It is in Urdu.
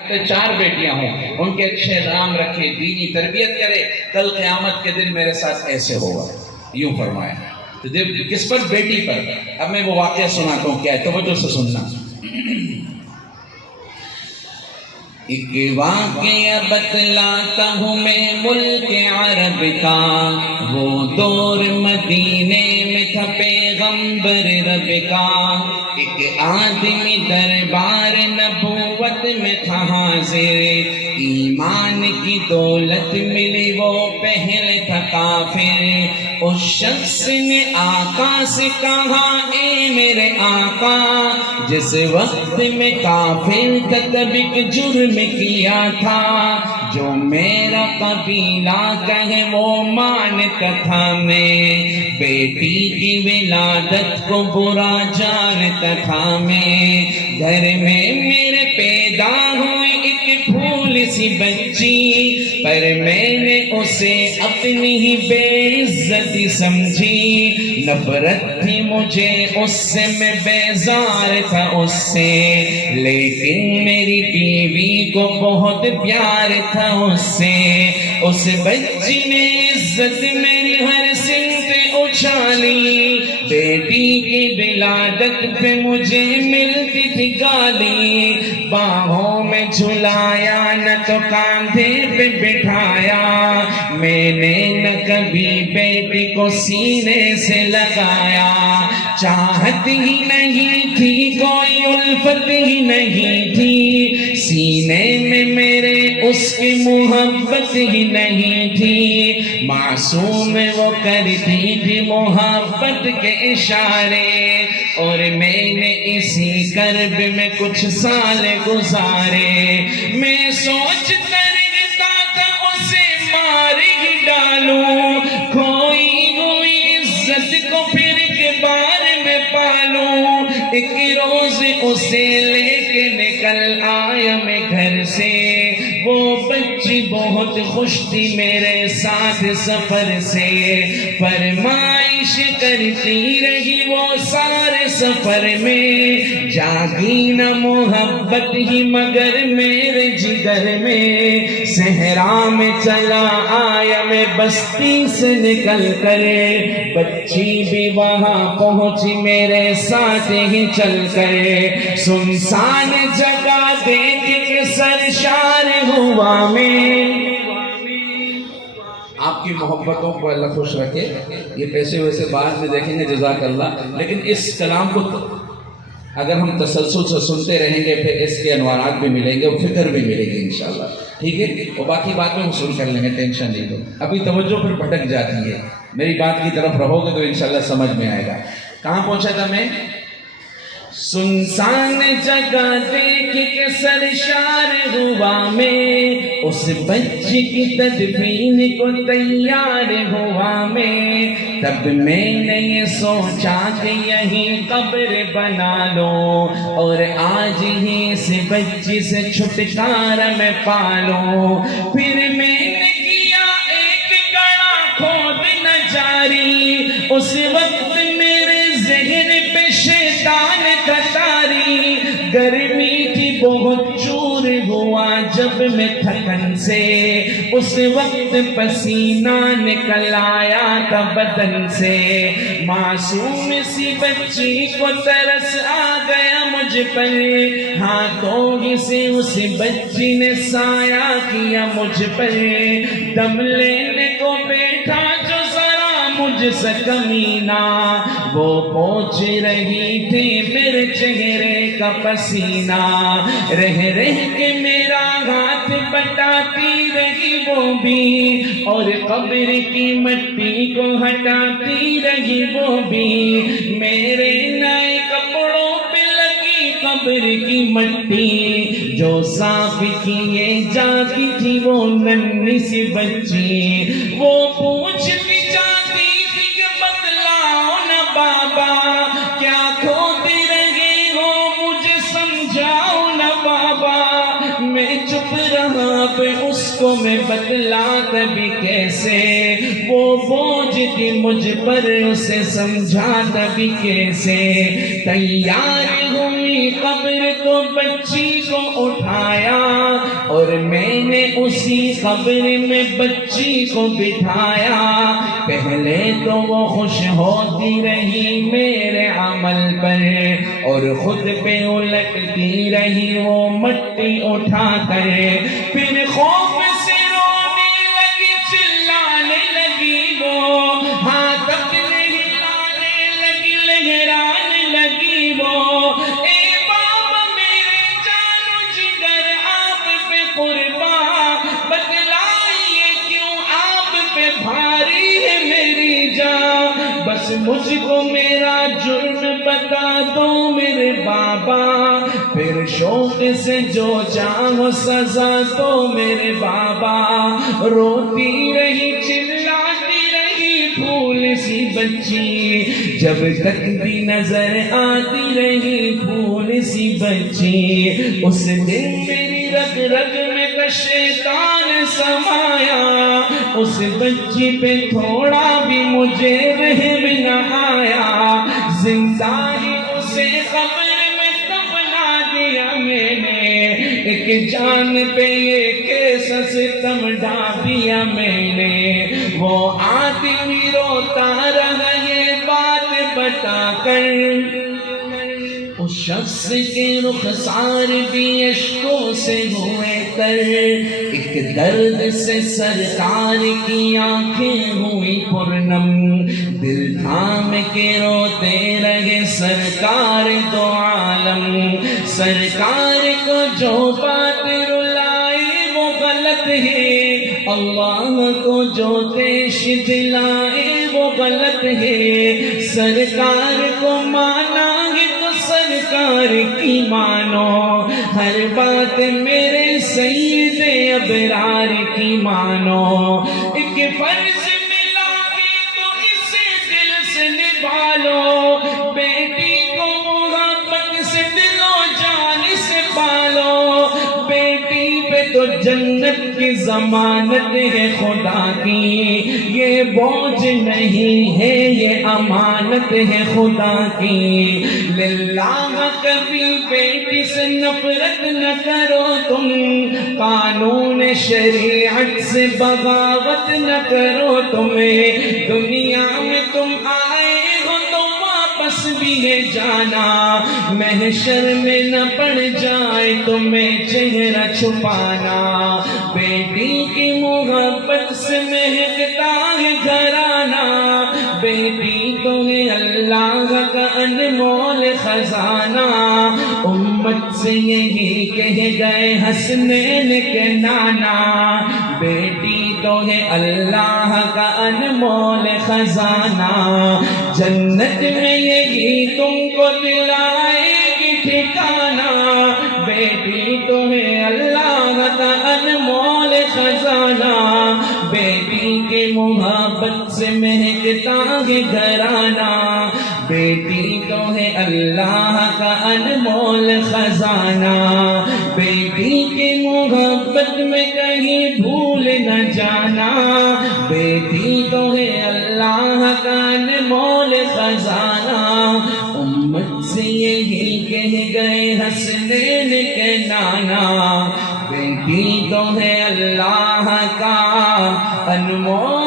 4 بیٹیاں ہوں، ان کے اچھے نام رکھے، دینی تربیت کرے، کل قیامت کے دن میرے ساتھ ایسے ہوگا، یوں فرمایا۔ تو کس پر؟ بیٹی پر۔ اب میں وہ واقعہ سناتا ہوں، کیا ہے، توجہ سے سننا۔ ایک واقعہ بتلاتا ہوں میں ملک عرب کا، وہ دور مدینے میں تھا پیغمبر رب کا۔ ایک آدمی دربار نبوت میں تھا حاضر، ایمان کی دولت ملی وہ پہلے تھا کافر۔ اس شخص نے آقا سے کہا، اے میرے آقا، جس وقت میں کافر تھا تب ایک جرم کیا تھا، جو میرا قبیلہ کہے وہ مانتا تھا۔ میں بیٹی کی ولادت کو برا جانتا تھا۔ میں گھر میں میرے پیدا ہوئی ایک پھول سی بچی، پر میں نے اسے اپنی ہی بے عزتی سمجھی۔ نفرت تھی مجھے اس سے، میں بیزار تھا اس سے، لیکن میری بیوی کو بہت پیار تھا اس سے۔ اس بچی نے عزت میری ہر سمت اچھالی، بیٹی کی ولادت پہ مجھے ملتی تھی گالی۔ باہوں میں جھلایا نہ تو کاندھے پہ بٹھایا، میں نے نہ کبھی بیٹی کو سینے سے لگایا۔ چاہت ہی نہیں تھی، کوئی الفت ہی نہیں تھی، سینے میں میرے اس کی محبت ہی نہیں تھی۔ معصوم وہ کرتی تھی محبت کے اشارے، اور میں نے اسی کرب میں کچھ سال گزارے۔ میں سوچتا رہتا تھا اسے مار ہی ڈالوں، کھوئی ہوئی عزت کو پھر کے بار میں پالوں۔ ایک روز اسے لے کے نکل آیا میں گھر سے، وہ بچی بہت خوش تھی میرے ساتھ سفر سے۔ فرمائش کرتی رہی وہ سارے سفر میں، جاگی نہ محبت ہی مگر میرے جگر میں۔ صحرا میں چلا آیا میں بستی سے نکل کر، بچی بھی وہاں پہنچی میرے ساتھ ہی چل کر۔ سنسان جگہ دیکھ کے سرشار ہوا میں۔ آپ کی محبتوں کو اللہ خوش رکھے، یہ پیسے ویسے بعد میں دیکھیں گے جزاک اللہ، لیکن اس کلام کو اگر ہم تسلسل سے سنتے رہیں گے پھر اس کے انوارات بھی ملیں گے اور فکر بھی ملے گی انشاءاللہ، ٹھیک ہے؟ اور باقی بات میں ہم سن کر لیں گے، ٹینشن نہیں دو۔ ابھی توجہ پھر بھٹک جاتی ہے، میری بات کی طرف رہو گے تو انشاءاللہ سمجھ میں آئے گا۔ کہاں پہنچا تھا میں؟ سنسان جگہ دیکھ کے سرشار ہوا میں، اس بچی کی تدفین کو تیار ہوا میں۔ تب میں نے یہ سوچا کہ یہیں قبر بنا لو، اور آج ہی اس بچی سے چھٹکارا میں پالوں۔ پھر میں نے کیا ایک گڑھا کھود نہ جاری، اس وقت میرے ذہن پہ شیطان کا طاری۔ گرمی تھی بہت، چور ہوا جب میں تھکن سے، اس وقت پسینہ نکل آیا تھا بدن سے۔ معصوم سی بچی کو ترس آ گیا مجھ پر، ہاتھوں ہی سے اس بچی نے سایہ کیا مجھ پر۔ دم لینے کو بیٹھا جو ذرا مجھ سے کمینہ، وہ پوچھ رہی تھی میرے چہرے کا پسینہ۔ رہ رہ کے میرا ہاتھ بٹاتی رہی وہ بھی، اور قبر کی مٹی کو ہٹاتی رہی وہ بھی۔ میرے نئے کپڑوں پہ لگی قبر کی مٹی، جو صاف کیے جاتی تھی وہ ننھی سی بچی۔ وہ پوچھتی جاتی تھی کہ بتلاؤ نا بابا، کیا کھوتے رہے ہو، مجھے سمجھاؤ نا بابا۔ میں چپ رہا پہ اس کو میں بتلاتا بھی کیسے، وہ بوجھ تھی مجھ پر اسے سمجھاتا بھی کیسے۔ تیار ہوئی قبر تو بچی کو اٹھایا، اور میں نے اسی قبر میں بچی کو بٹھایا، پہلے تو وہ خوش ہوتی رہی میرے عمل پر، اور خود پہ الٹتی رہی وہ مٹی اٹھا کر، پھر خوف سے رونے لگی، چلانے لگی، وہ ہاتھ اپنے ہلانے لگی، لہرانے لگی وہ، اے بابا میرے جانو جگر آپ پہ قربان، بتلائیے کیوں آپ پہ بھاری ہے میری جان، بس مجھ کو میرا جرم بتا دو میرے بابا، پھر شوق سے جو چاہو سزا دو میرے بابا، روتی رہی چلاتی رہی پھول سی بچی، جب تک بھی نظر آتی رہی پھول سی بچی، اس دن میری رگ رگ میں کا شیطان سمایا، اس بچی پہ تھوڑا بھی مجھے رحم نہ آیا، زندہ ہی اسے قبر میں دفنا دیا میں نے، ایک جان پہ یہ کیسا ستم ڈال دیا میں نے، وہ آدمی روتا رہا یہ بات بتا کر، اس شخص کے رخسار بھی اشکوں سے ہوئے تر، ایک درد سے سرکار کی آنکھیں ہوئی پرنم، دل تھام کے روتے رہے سرکار دو عالم، سرکار کو جو بات رلائے وہ غلط ہے، اللہ کو جو دیش دلائے وہ غلط ہے، سرکار کو مانا ہے تو سرکار کی مانو، ہر بات میرے سید ابرار کی مانو، ایک فرض ملا ہے تو اسے دل سے نبھا لو، بیٹی کو محبت سے دل و جان سے پالو، بیٹی پہ تو جنت کی ضمانت ہے خدا کی، یہ بوجھ نہیں ہے یہ امانت ہے خدا کی، للہ کبھی بیٹی سے نفرت نہ کرو تم، قانون شریعت سے بغاوت نہ کرو تمہیں، دنیا میں تم آئے ہو تو واپس بھی ہے جانا، محشر میں نہ پڑ جائے تمہیں چہرہ چھپانا، بیٹی کی محبت سے مہکتا ہے گھرانہ، بیٹی تو ہے اللہ کا انمول خزانہ، امت سے یہی کہہ گئے حسنین کے نانا، بیٹی تو ہے اللہ کا انمول خزانہ، جنت میں یہی تم کو دلائے گی ٹھکانہ، بیٹی تو ہے اللہ کا انمول خزانہ، بیٹی کے محبت سے مہکتا ہے گھرانہ، بیٹی تو ہے اللہ کا انمول خزانہ، بیٹی کی محبت میں کہیں بھول نہ جانا، بیٹی تو ہے اللہ کا انمول خزانہ، امت سے یہی کہہ گئے حسنین کے نانا، بیٹی تو ہے اللہ کا انمول